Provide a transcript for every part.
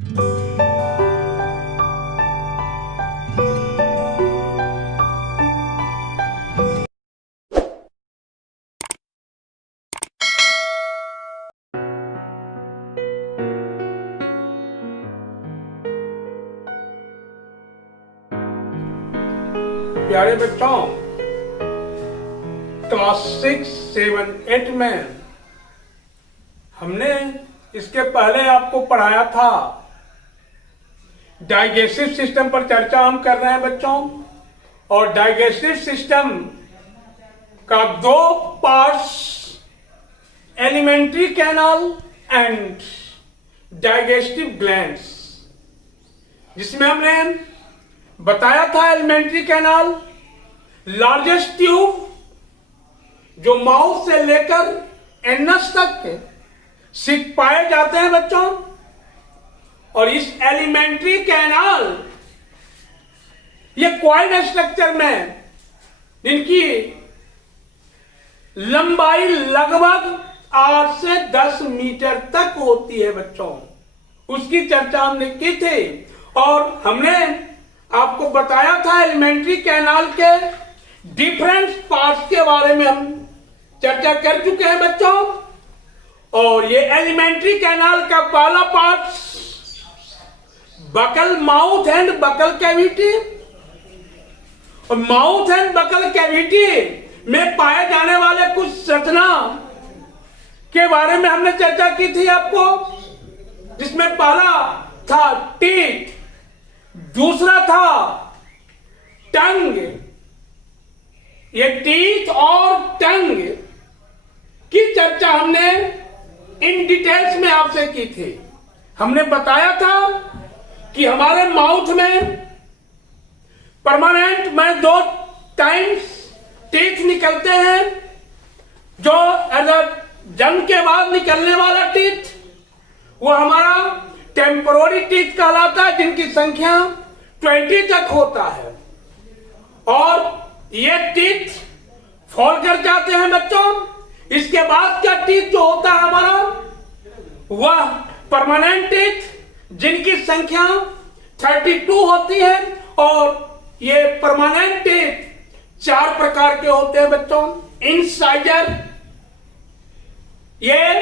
प्यारे बच्चों, क्लास 6, 7, 8 में हमने इसके पहले आपको पढ़ाया था। डाइजेस्टिव सिस्टम पर चर्चा हम कर रहे हैं बच्चों, और डाइजेस्टिव सिस्टम का दो parts, alimentary canal and digestive glands, जिसमें हमने बताया था एलिमेंट्री कैनाल लार्जेस्ट ट्यूब जो माउथ से लेकर एनस तक सिक पाए जाते हैं बच्चों। और इस एलिमेंट्री कैनाल ये कॉइल स्ट्रक्चर में इनकी लंबाई लगभग 8 से 10 मीटर तक होती है बच्चों। उसकी चर्चा हमने की थी और हमने आपको बताया था एलिमेंट्री कैनाल के डिफरेंट पार्ट्स के बारे में हम चर्चा कर चुके हैं बच्चों। और ये एलिमेंट्री कैनाल का पहला part buccal, mouth and buccal cavity, और माउथ एंड बकल कैविटी में पाए जाने वाले कुछ संरचना के बारे में हमने चर्चा की थी आपको, जिसमें पहला था टीथ, दूसरा था टंग। ये टीथ और टंग की चर्चा हमने इन डिटेल्स में आपसे की थी। हमने बताया था कि हमारे माउथ में परमानेंट में 2 टाइम्स टीथ निकलते हैं, जो जन्म के बाद निकलने वाला टीथ वो हमारा टेम्पोररी टीथ कहलाता है, जिनकी संख्या 20 तक होता है। और ये टीथ फॉल कर जाते हैं बच्चों। इसके बाद का टीथ जो होता है हमारा वह परमानेंट टीथ, जिनकी संख्या 32 होती है। और ये परमानेंट टीथ 4 प्रकार के होते हैं बच्चों। इंसाइजर, ये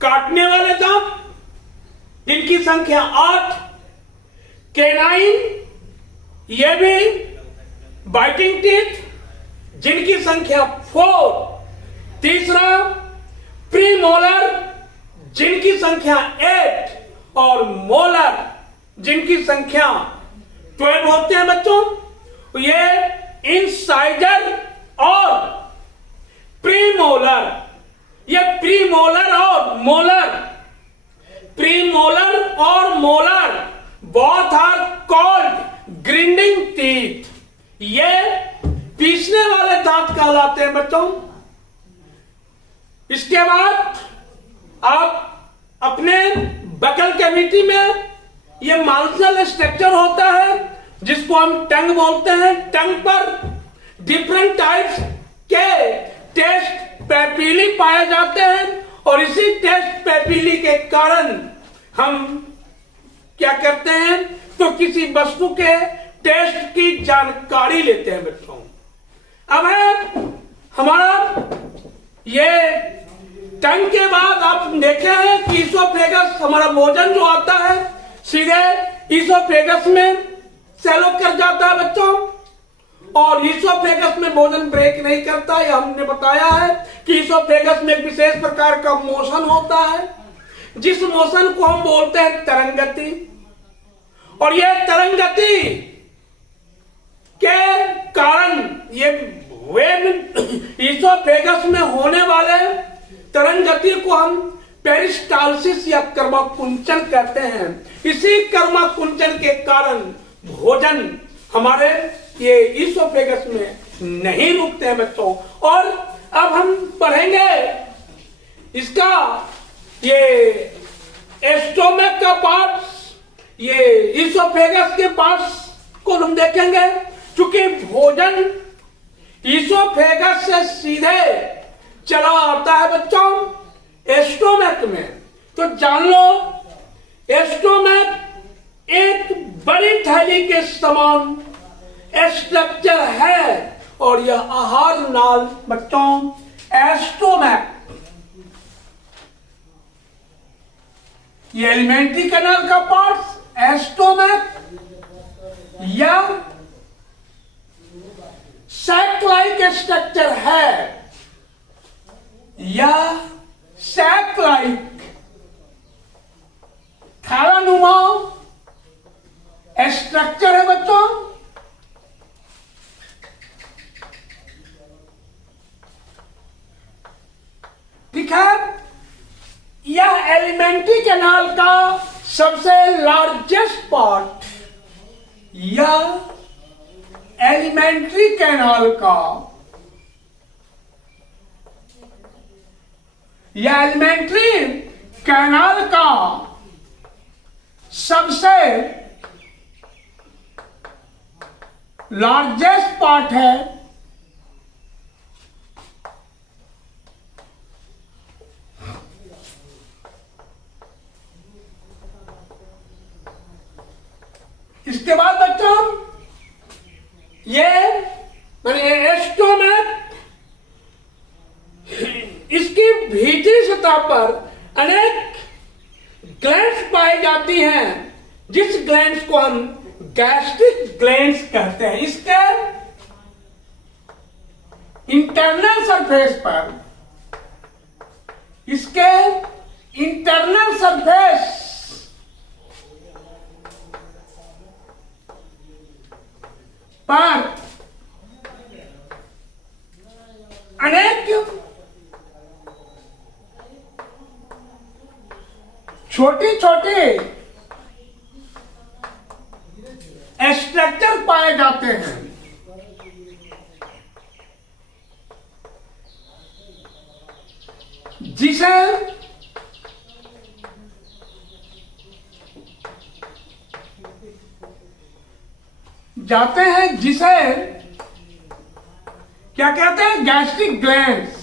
काटने वाले दांत, जिनकी संख्या 8। केनाइन, ये भी बाइटिंग टीथ, जिनकी संख्या 4। तीसरा प्रीमोलर, जिनकी संख्या 8, और मोलर, जिनकी संख्या 12 होते हैं बच्चों। ये इंसाइजर और प्रीमोलर, ये प्रीमोलर और molar both are called grinding teeth. ये पीसने वाले दांत कहलाते हैं बच्चों। इसके बाद आप अपने बकल कैविटी में ये मांसल स्ट्रक्चर होता है, जिसको हम टंग बोलते हैं। टंग पर डिफरेंट टाइप्स के टेस्ट पेपिली पाए जाते हैं, और इसी टेस्ट पेपिली के कारण हम क्या करते हैं, तो किसी वस्तु के टेस्ट की जानकारी लेते हैं बच्चों। अब है हमारा ये टंग के बाद आप देखे हैं कि ईसोफेगस, हमारा भोजन जो आता है सीधे ईसोफेगस में सेलो कर जाता है बच्चों। और ईसोफेगस में भोजन ब्रेक नहीं करता। यह हमने बताया है कि ईसोफेगस में एक विशेष प्रकार का मोशन होता है, जिस मोशन को हम बोलते हैं तरंगति। और यह तरंगति के कारण ये ईसोफेगस में होने वाले तरंगति को हम पेरिस्टाल्सिस या कर्माकुंचन कहते हैं। इसी कर्माकुंचन के कारण भोजन हमारे ये ईसोफेगस में नहीं रुकते हैं बच्चों। और अब हम पढ़ेंगे इसका ये एस्टोमक का पार्ट, ये ईसोफेगस के पार्ट्स को हम देखेंगे। चूंकि भोजन ईसोफेगस से सीधे चला आता है बच्चों एस्टोमक में, तो जान लो एस्टोमक बड़ी थैली के समान स्ट्रक्चर है और यह आहार नाल बच्चों एस्टोमैक, ये एलिमेंट्री कैनाल का पार्ट एस्टोमैक या सैक लाइक स्ट्रक्चर है या सैक लाइक थैलानुमा स्ट्रक्चर है बच्चों। ठीक है, यह एलिमेंट्री कैनाल का सबसे लार्जेस्ट पार्ट या एलिमेंट्री कैनाल का या एलिमेंट्री कैनाल का सबसे लार्जेस्ट पार्ट है इसके बाद बच्चों ये एस्टोमैक, इसकी भीतरी सतह पर अनेक ग्लैंड्स पाई जाती हैं जिस ग्लैंड्स को हम गैस्ट्रिक ग्लैंड्स कहते हैं। इसके इंटरनल सरफेस पर, इसके इंटरनल सरफेस पर अनेक छोटी छोटी स्ट्रक्चर पाए जाते हैं जिसे जाते हैं जिसे क्या कहते हैं, गैस्ट्रिक ग्लैंड्स,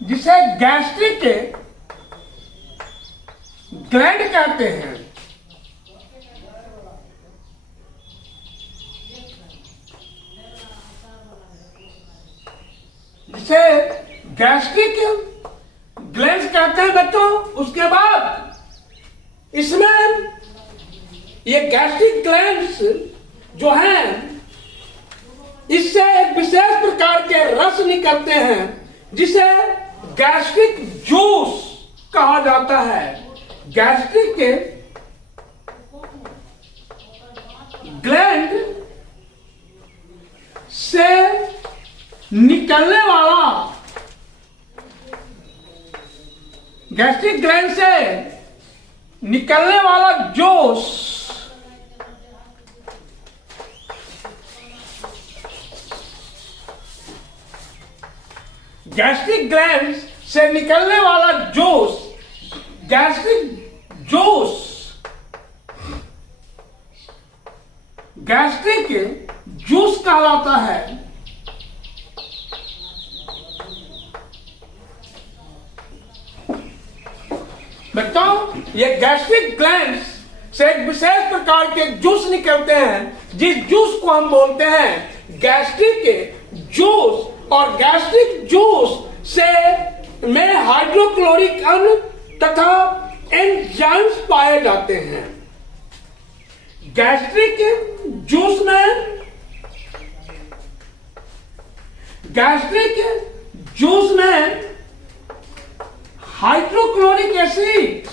जिसे गैस्ट्रिक ग्लैंड कहते हैं। जिसे गैस्ट्रिक ग्लैंड्स कहते हैं बच्चों। उसके बाद इसमें ये गैस्ट्रिक ग्लैंड्स जो हैं, इससे एक विशेष प्रकार के रस निकलते हैं जिसे गैस्ट्रिक जूस कहा जाता है। गैस्ट्रिक ग्लैंड से निकलने वाला, गैस्ट्रिक ग्लैंड से निकलने वाला जूस गैस्ट्रिक ग्लैंड से निकलने वाला juice gastric juice gastric juice कहलाता है। बच्चों, ये गैस्ट्रिक ग्लैंड से एक विशेष प्रकार के जूस निकलते हैं जिस जूस को हम बोलते हैं गैस्ट्रिक जूस। और गैस्ट्रिक जूस से में हाइड्रोक्लोरिक अम्ल तथा एंजाइम्स पाए जाते हैं। गैस्ट्रिक जूस में हाइड्रोक्लोरिक एसिड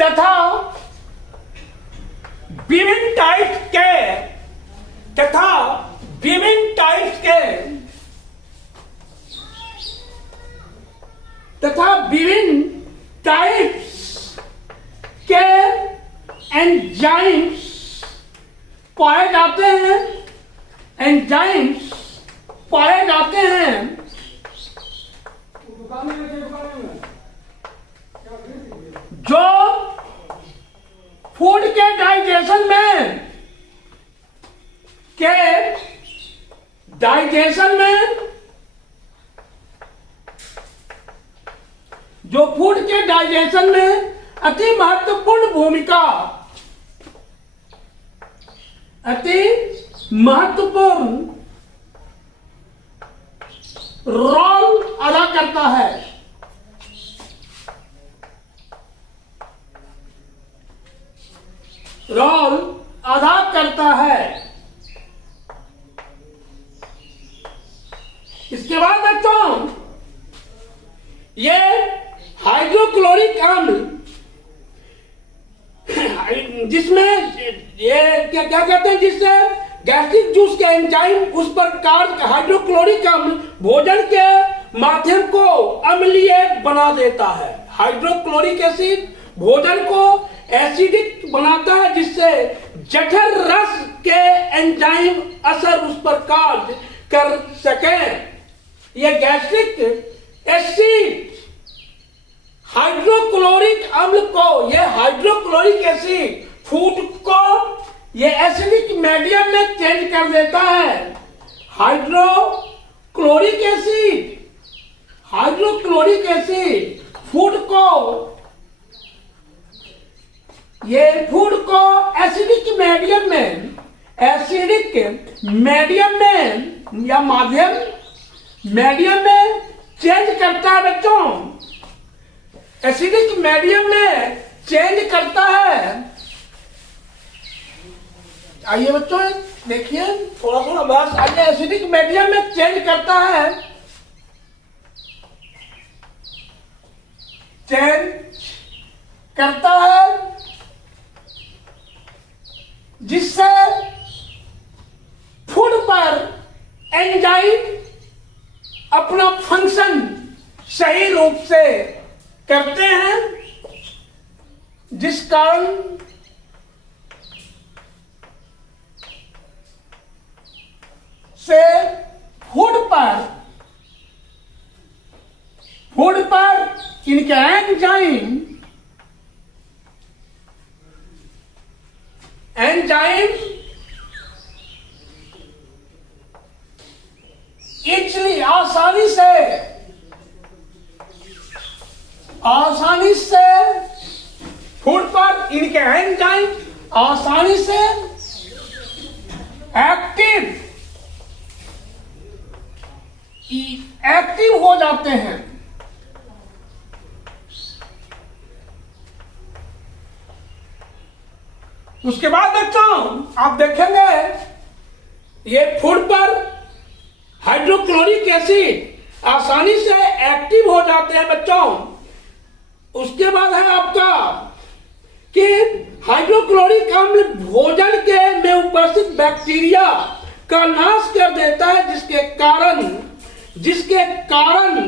तथा विभिन्न टाइप्स के एंजाइम्स पाए जाते हैं। जो फूड के डाइजेशन में के डाइजेशन में, जो फूड के डाइजेशन में अति महत्वपूर्ण भूमिका, अति महत्वपूर्ण रोल अदा करता है। रोल अदा करता है। इसके बाद बच्चों, ये हाइड्रोक्लोरिक अम्ल, जिसमें ये क्या क्या कहते हैं, जिससे गैस्ट्रिक जूस के एंजाइम उस पर कार्य, हाइड्रोक्लोरिक अम्ल भोजन के माध्यम को अम्लीय बना देता है। हाइड्रोक्लोरिक एसिड भोजन को एसिडिक बनाता है, जिससे जठर रस के एंजाइम असर उस पर कार्य कर सके। यह गैस्ट्रिक एसिड हाइड्रोक्लोरिक अम्ल को, यह हाइड्रोक्लोरिक एसिड फूड को ये एसिडिक मीडियम में चेंज कर देता है। हाइड्रोक्लोरिक एसिड फूड को, ये फूड को एसिडिक मीडियम में या मीडियम में चेंज करता है बच्चों। एसिडिक मीडियम में चेंज करता है। आइए बच्चों देखिए, थोड़ा थोड़ा बस आइए, एसिडिक मीडियम में चेंज करता है, जिससे फूड पर एंजाइम अपना फंक्शन सही रूप से करते हैं, जिस कारण से फूड पर इनके एंजाइम इजली आसानी से फूड पर इनके एंजाइम आसानी से एक्टिव हो जाते हैं। उसके बाद बच्चों आप देखेंगे, ये फूड पर हाइड्रोक्लोरिक एसिड आसानी से एक्टिव हो जाते हैं बच्चों। उसके बाद है आपका कि हाइड्रोक्लोरिक अम्ल भोजन के में उपस्थित बैक्टीरिया का नाश कर देता है, जिसके कारण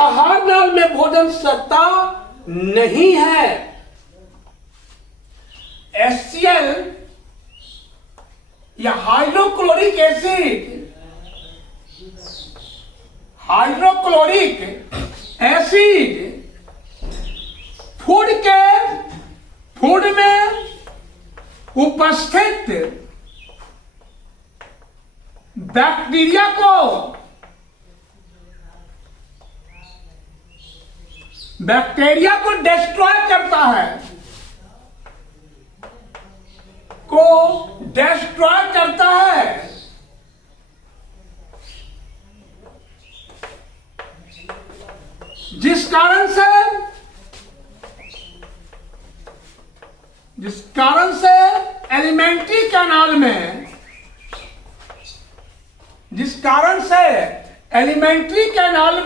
आहार नाल में भोजन सड़ता नहीं है। HCl या हाइड्रोक्लोरिक एसिड फूड में उपस्थित बैक्टीरिया को डिस्ट्रॉय करता है, जिस कारण से एलिमेंट्री कैनाल में जिस कारण से एलिमेंट्री कैनाल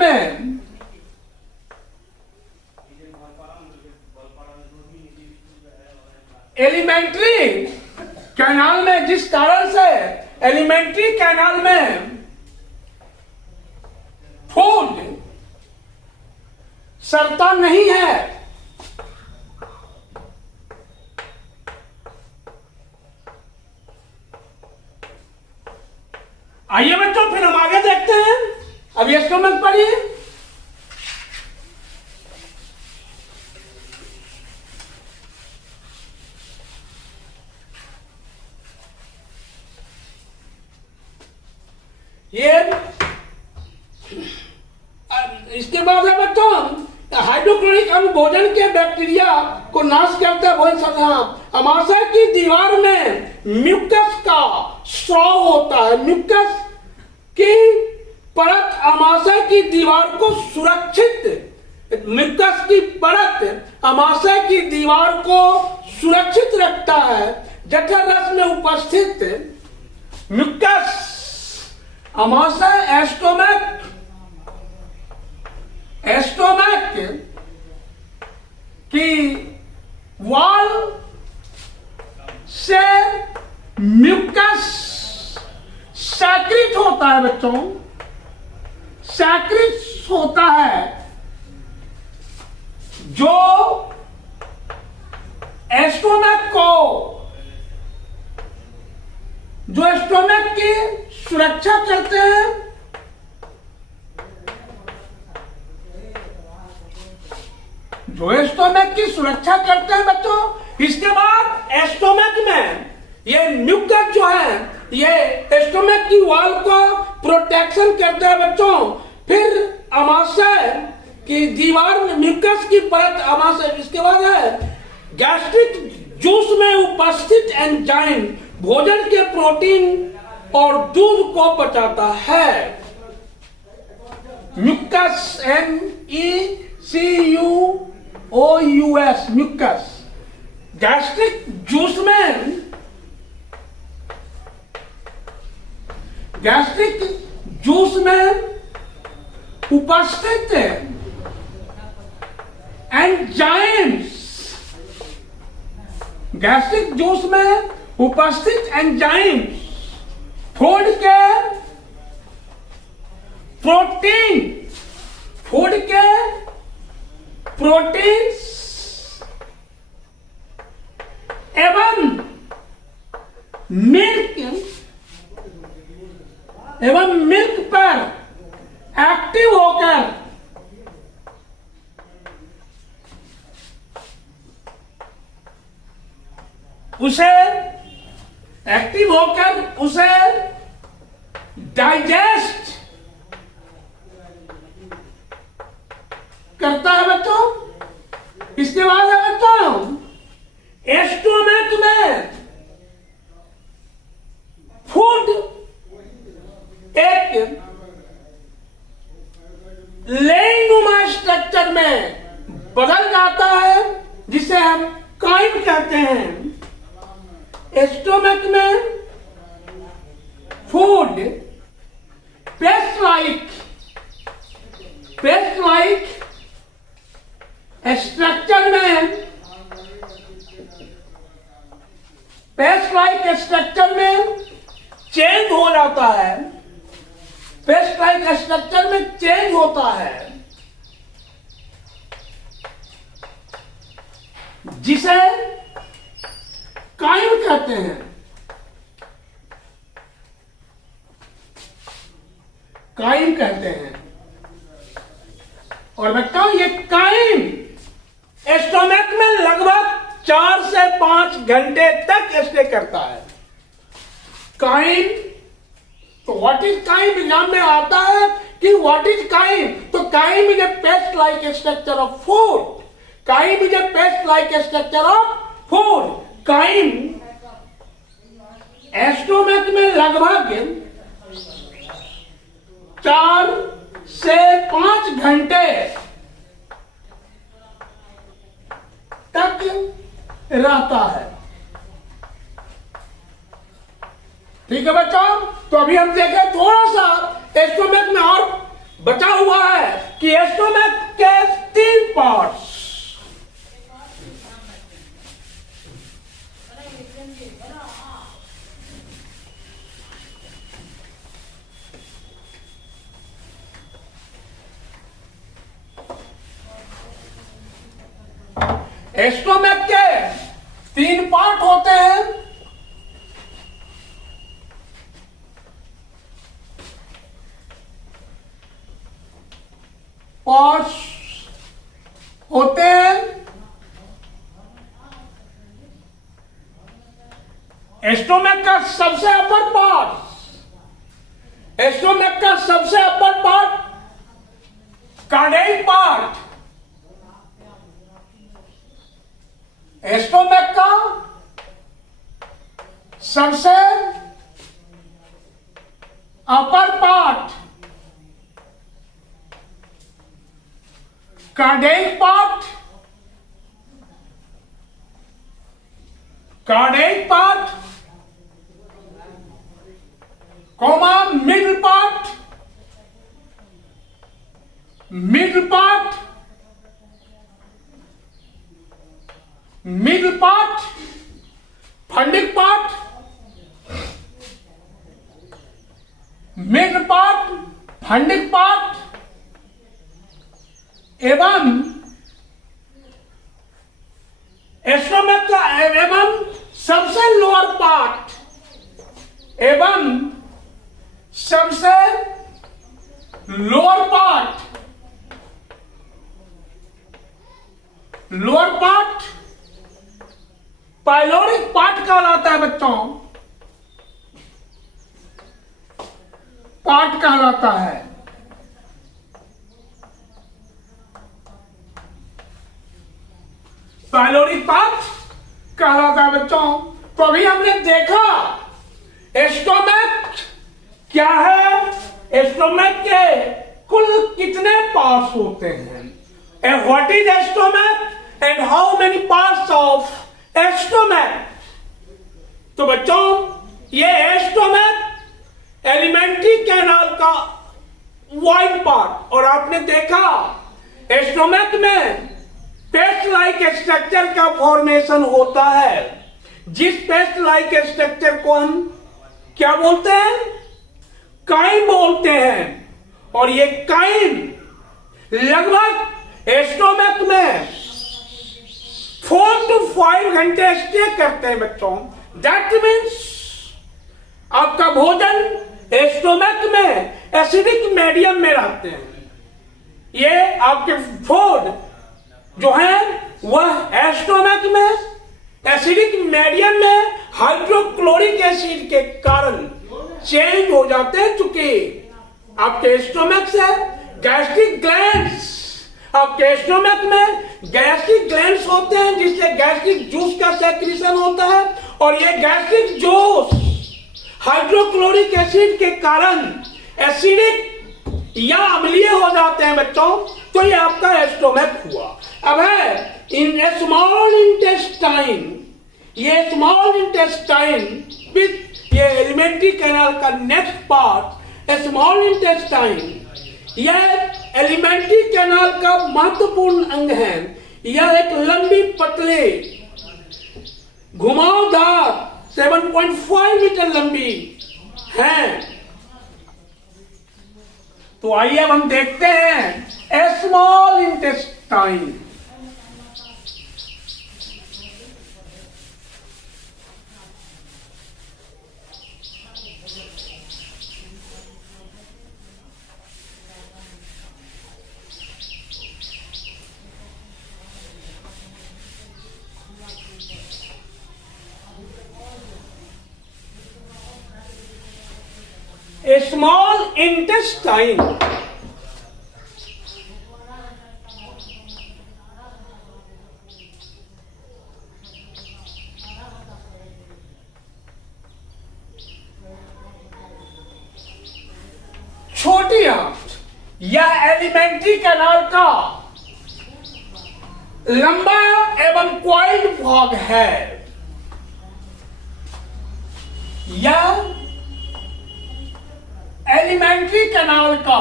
में फूड सड़ता नहीं है। आइए बच्चों फिर हम आगे देखते हैं। अब ये समझ पढ़िए। ये इसके बाद है बच्चों हाइड्रोक्लोरिक अम्ल भोजन के बैक्टीरिया को नाश करता है। भोजन अमाशय की दीवार में म्यूकस का स्राव होता है। म्यूकस की परत अमाशय की दीवार को सुरक्षित, म्यूकस की परत अमाशय की दीवार को सुरक्षित रखता है। जठर रस में उपस्थित म्यूकस अमाशय एस्टोमक की वॉल से म्यूकस सैक्रिट होता है बच्चों, सैक्रिट होता है, जो स्टोमक की सुरक्षा करते हैं। जो स्टोमक की सुरक्षा करते हैं बच्चों। इसके बाद स्टोमक में ये म्यूकस जो है ये स्टोमक की वॉल को प्रोटेक्शन करता है बच्चों। फिर अमाशय की दीवार में म्यूकस की परत अमाशय। इसके बाद है गैस्ट्रिक जूस में उपस्थित एंजाइम भोजन के प्रोटीन और दूध को पचाता है। Mucus MECUOUS mucus gastric juice में उपस्थित एंजाइम्स, गैस्ट्रिक जूस में उपस्थित एंजाइम्स फूड के प्रोटीन्स एवं मिल्क पर एक्टिव होकर उसे डाइजेस्ट करता है बच्चों। इसके बाद है बच्चों स्टोमक में फूड एक लेनुमा स्ट्रक्चर में बदल जाता है, जिसे हम काइम कहते हैं। स्टोमक में फूड पेस्ट लाइक स्ट्रक्चर में चेंज हो जाता है। पेस्ट लाइक स्ट्रक्चर में चेंज होता है, जिसे काइम कहते हैं। काइम कहते हैं। और बच्चों ये काइम स्टोमक में लगभग 4 से 5 घंटे तक स्टे करता है। काइम, तो व्हाट इज काइम एग्जाम में आता है कि व्हाट इज काइम। तो chyme is a paste like structure of food. Chyme is a paste like structure of food. Chyme stomach में लगभग 4 से 5 घंटे तक रहता है। ठीक है बच्चों, तो अभी हम देखें थोड़ा सा स्टोमक में और बचा हुआ है कि स्टोमक के 3 पार्ट्स। स्टोमक के 3 पार्ट होते हैं। पार्ट्स होते हैं स्टोमक का सबसे अपर पार्ट, स्टोमक सबसे upper part cardiac part, stomach का सबसे upper part cardiac part, cardiac part comma middle part, middle part, middle part, fundic part, middle part, fundic part एवं स्टोमक का एवं सबसे लोअर पार्ट एवं सबसे lower part, lower part pyloric part कहलाता है बच्चों, पार्ट कहलाता है। पाइलोरिक पार्ट कहलाता है बच्चों। तो अभी हमने देखा स्टोमक क्या है, स्टोमक के कुल कितने पार्ट्स होते हैं, and what is stomach and how many parts of stomach. तो बच्चों ये स्टोमक एलिमेंट्री कैनाल का वाइड पार्ट, और आपने देखा स्टोमक में पेस्ट लाइक स्ट्रक्चर का फॉर्मेशन होता है, जिस पेस्ट लाइक स्ट्रक्चर को हम क्या बोलते हैं, काइन बोलते हैं। और ये काइन लगभग स्टोमक में 4 to 5 घंटे स्टे करते हैं बच्चों। दैट मीन्स आपका भोजन स्टोमक में एसिडिक मीडियम में रहते हैं। ये आपके फूड जो है वह स्टोमक में एसिडिक मीडियम में हाइड्रोक्लोरिक एसिड के कारण चेंज हो जाते हैं, चूंकि आपके स्टोमक से गैस्ट्रिक ग्लैंड्स, आपके स्टोमक में गैस्ट्रिक ग्लैंड्स होते हैं जिससे गैस्ट्रिक जूस का सेक्रेशन होता है, और ये गैस्ट्रिक जूस हाइड्रोक्लोरिक एसिड के कारण एसिडिक या अम्लीय हो जाते हैं बच्चों। तो ये आपका स्टोमक हुआ। अब है इन स्मॉल इंटेस्टाइन, ये स्मॉल इंटेस्टाइन विथ ये एलिमेंट्री कैनाल का नेक्स्ट पार्ट स्मॉल इंटेस्टाइन, यह एलिमेंट्री कैनाल का महत्वपूर्ण अंग है। यह एक लंबी पतले घुमावदार 7.5 मीटर लंबी है। तो आइए अब हम देखते हैं small intestine. A small intestine छोटी आंत यह एलिमेंट्री कैनाल का लंबा एवं क्वाइल्ड भाग है। यह एलिमेंट्री कैनाल का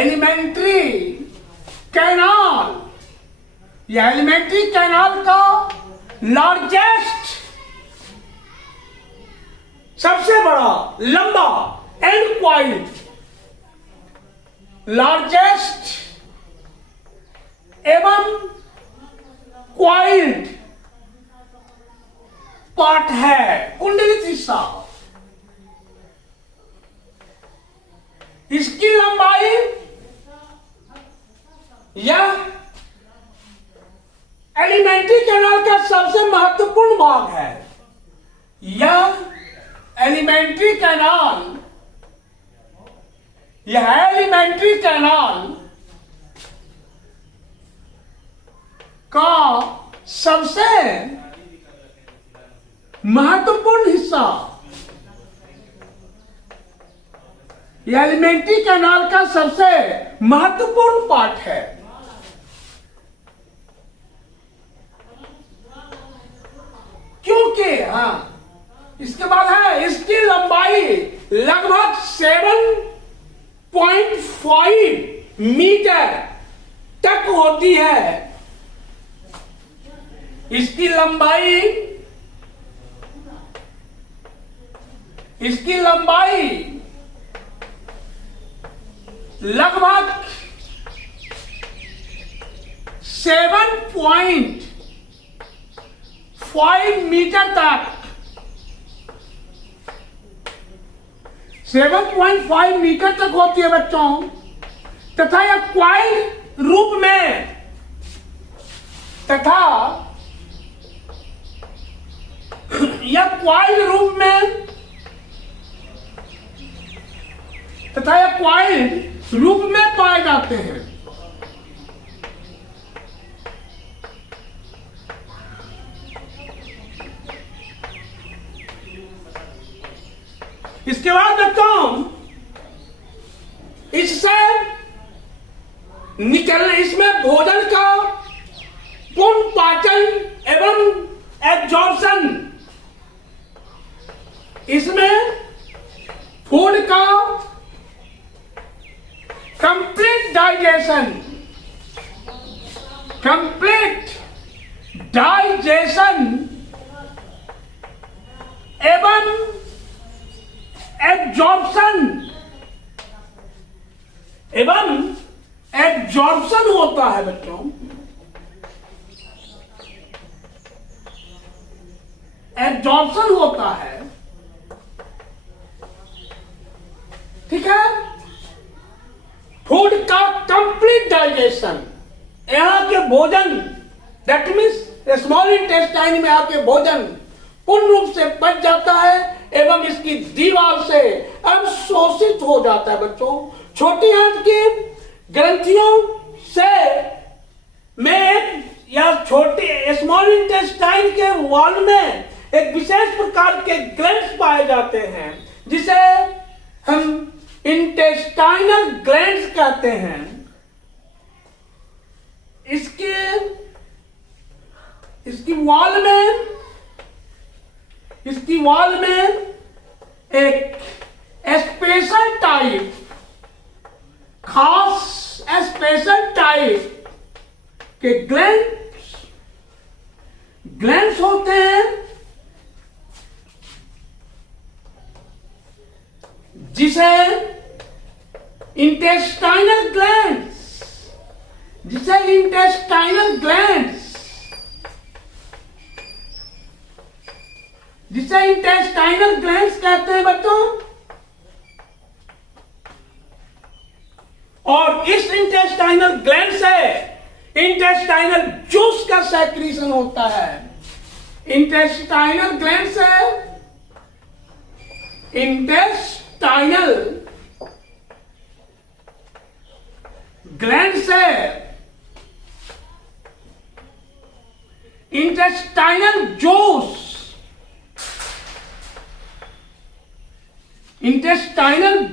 एलिमेंट्री कैनाल, यह एलिमेंट्री कैनाल का लार्जेस्ट सबसे बड़ा लंबा एंड क्वाइल्ड, लार्जेस्ट एवं क्वाइल्ड पार्ट है, कुंडलित हिस्सा। इसकी लंबाई यह एलिमेंट्री कैनाल का सबसे महत्वपूर्ण भाग है। यह एलिमेंट्री कैनाल, यह एलिमेंट्री कैनाल का सबसे महत्वपूर्ण हिस्सा, यह एलिमेंट्री कैनाल का सबसे महत्वपूर्ण पार्ट है। क्योंकि इसके बाद है इसकी लंबाई लगभग 7.5 मीटर तक होती है। इसकी लंबाई लगभग 7.5 मीटर तक, 7.5 मीटर तक होती है बच्चों, तथा यह क्वाइल रूप में पाए जाते हैं। इसके बाद बच्चों इसमें भोजन का पूर्ण पाचन एवं एब्जॉर्प्शन, इसमें फूड का कंप्लीट डाइजेशन एवं एब्जॉर्प्शन होता है बच्चों। एब्जॉर्प्शन होता है, ठीक है। फूड का कंप्लीट डाइजेशन, यहाँ के भोजन, दैट मीन्स स्मॉल इंटेस्टाइन में आके भोजन पूर्ण रूप से पच जाता है एवं इसकी दीवार से अवशोषित हो जाता है बच्चों। छोटी आंत की ग्रंथियों से या छोटी स्मॉल इंटेस्टाइन के वॉल में एक विशेष प्रकार के ग्लैंड्स पाए जाते हैं, जिसे हम इंटेस्टाइनल ग्लैंड्स कहते हैं। इसकी वॉल में एक खास स्पेशल टाइप के ग्लैंड्स होते हैं, जिसे इंटेस्टाइनल ग्लैंड्स कहते हैं बच्चों। और इस इंटेस्टाइनल ग्लैंड से इंटेस्टाइनल जूस का सेक्रीशन होता है। इंटेस्टाइनल ग्लैंड से इंटेस्टाइनल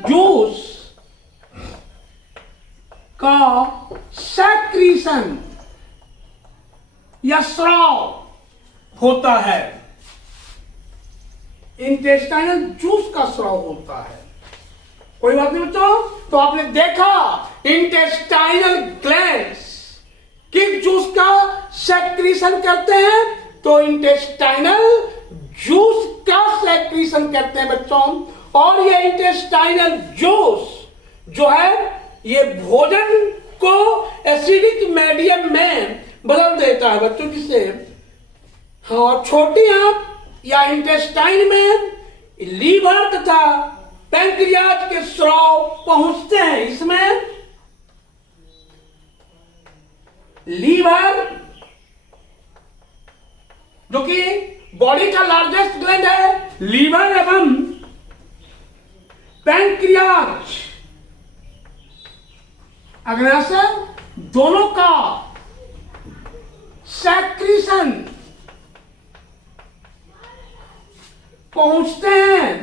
जूस का सेक्रीशन या स्राव होता है। इंटेस्टाइनल जूस का स्राव होता है। कोई बात नहीं बच्चों। तो आपने देखा इंटेस्टाइनल ग्लैंड्स किस जूस का सेक्रीशन करते हैं, तो इंटेस्टाइनल जूस का सेक्रीशन करते हैं बच्चों। और ये इंटेस्टाइनल जूस जो है ये भोजन को एसिडिक मीडियम में बदल देता है बच्चों, जिससे और छोटी आंत या इंटेस्टाइन में लीवर तथा पैंक्रियाज के स्राव पहुंचते हैं। इसमें लीवर जो कि बॉडी का लार्जेस्ट ग्लैंड है, लीवर एवं पैंक्रियाज, अग्नाशय दोनों का सेक्रीशन पहुंचते हैं,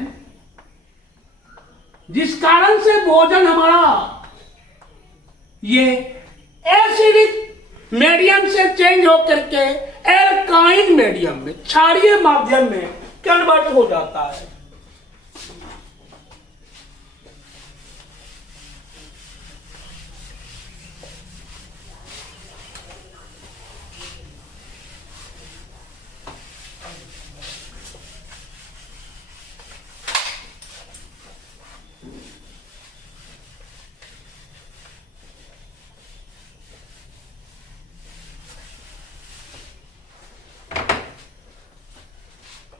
जिस कारण से भोजन हमारा ये एसिडिक मीडियम से चेंज होकर के एल्काइन मीडियम में, क्षारीय माध्यम में कन्वर्ट हो जाता है।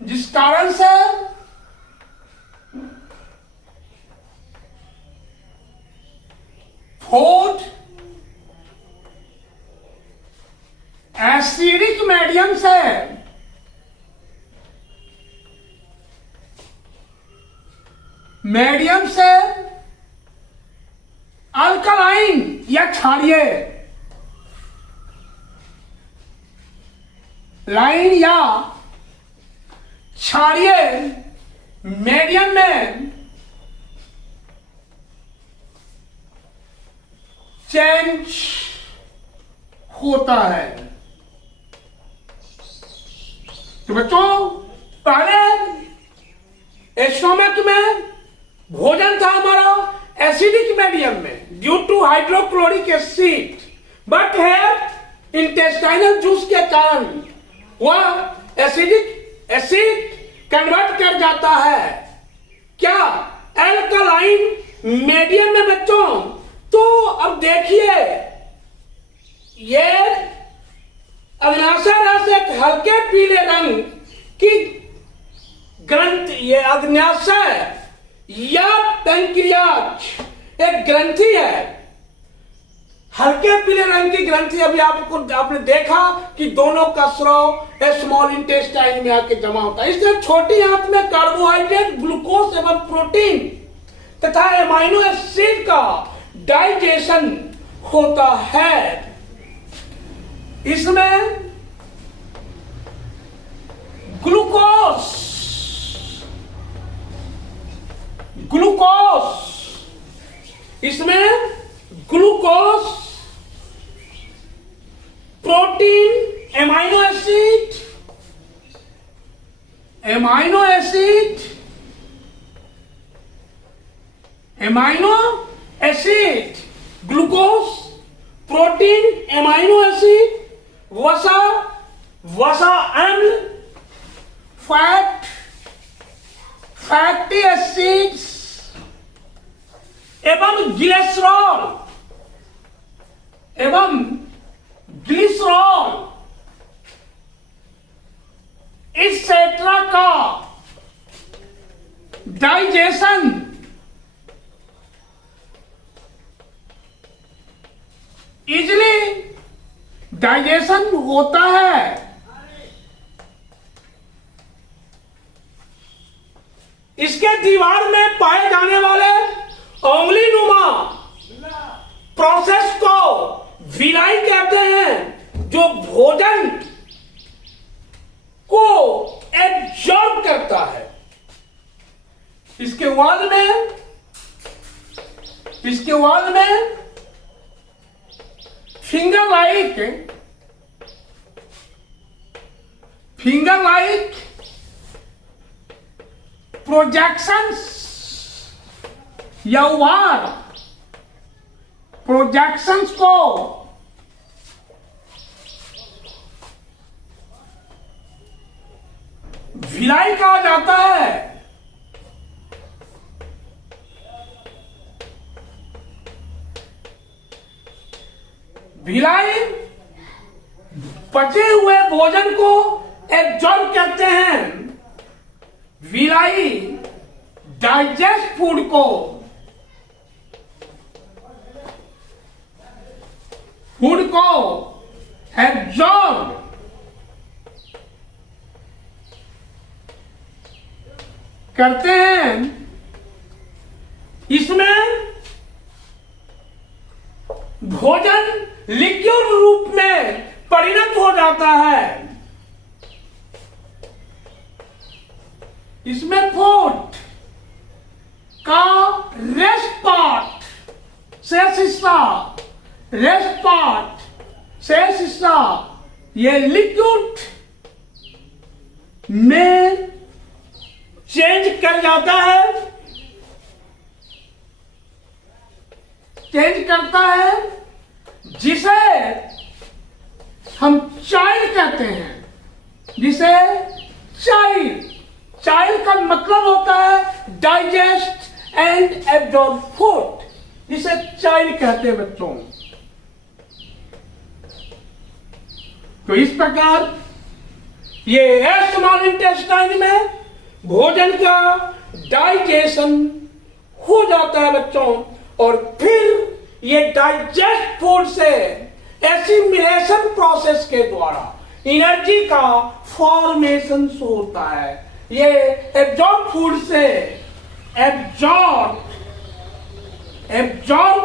जिस कारण से फूड एसिडिक मीडियम से अल्कलाइन या क्षारीय लाइन या क्षारीय मीडियम में चेंज होता है। तो बच्चों, पहले स्टोमक में भोजन था हमारा एसिडिक मीडियम में due to hydrochloric acid, but है इंटेस्टाइनल जूस के कारण वह एसिडिक एसिड कन्वर्ट कर जाता है क्या एल्कलाइन मीडियम में बच्चों। तो अब देखिए, ये अग्न्याशय रस एक हल्के पीले रंग की ग्रंथि, ये अग्न्याशय या पैंक्रियाज एक ग्रंथि है, हल्के पीले रंग की ग्रंथि। अभी आपने देखा कि दोनों का स्राव स्मॉल इंटेस्टाइन में आके जमा होता है। इसलिए छोटी आंत में कार्बोहाइड्रेट, ग्लूकोज एवं प्रोटीन तथा एमाइनो एसिड का डाइजेशन होता है। इसमें ग्लूकोज इसमें glucose, protein, amino acid, glucose, protein, amino acid, वसा अम्ल, फैटी एसिड्स एवं ग्लिसरॉल एक्सेट्रा का डाइजेशन इजली डाइजेशन होता है। इसके दीवार में पाए जाने वाले उंगली नुमा प्रोसेस को विलाई कहते हैं, जो भोजन को एब्जॉर्ब करता है। इसके वाल में फिंगर लाइक प्रोजेक्शंस या वार प्रोजेक्शंस को विलाई कहा जाता है। विलाई पचे हुए भोजन को एब्जॉर्ब करते हैं। विलाई डाइजेस्ट फूड को एब्जॉर्ब करते हैं इसमें भोजन लिक्विड रूप में परिणत हो जाता है। इसमें फूड का रेस्ट पार्ट शेष हिस्सा, रेस्ट पार्ट शेष हिस्सा ये लिक्विड में चेंज कर जाता है, चेंज करता है, जिसे हम चाइल्ड कहते हैं, जिसे चाइल्ड, चाइल्ड का मतलब होता है डाइजेस्ट एंड एब्जॉर्ब फूड, जिसे चाइल्ड कहते हैं बच्चों। तो इस प्रकार ये स्मॉल इंटेस्टाइन में भोजन का डाइजेशन हो जाता है बच्चों, और फिर ये डाइजेस्ट फूड से एसिमिलेशन प्रोसेस के द्वारा एनर्जी का फॉर्मेशन होता है। ये एब्जॉर्ब फूड से एब्जॉर्ब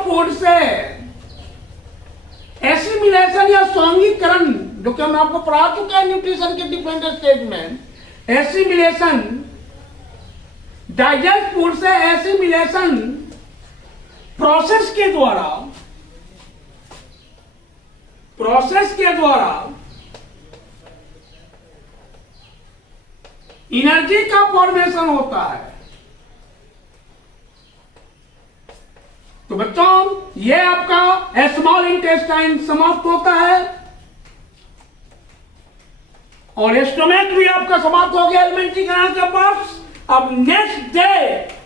फूड से एसिमिलेशन या स्वांगीकरण, जो कि हम आपको पढ़ा चुके हैं न्यूट्रिशन के डिफरेंट स्टेज में, एसिमिलेशन, डाइजेस्ट फूड से एसिमिलेशन प्रोसेस के द्वारा एनर्जी का फॉर्मेशन होता है। तो बच्चों ये आपका स्मॉल इंटेस्टाइन समाप्त होता है, और स्टोमक भी आपका समाप्त हो गया एलिमेंट्री कैनाल का पार्ट। अब नेक्स्ट डे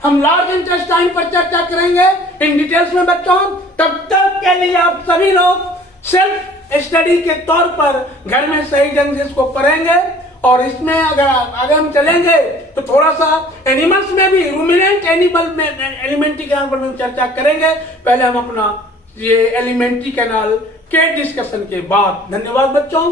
हम लार्ज इंटेस्टाइन पर चर्चा करेंगे इन डिटेल्स में बच्चों। तब तक के लिए आप सभी लोग सेल्फ स्टडी के तौर पर घर में सही ढंग से इसको पढ़ेंगे, और इसमें अगर आगे हम चलेंगे तो थोड़ा सा एनिमल्स में भी, रूमिनेंट एनिमल में एलिमेंट्री कैनाल पर चर्चा करेंगे। पहले हम अपना ये एलिमेंट्री कैनाल के डिस्कशन के बाद। धन्यवाद बच्चों।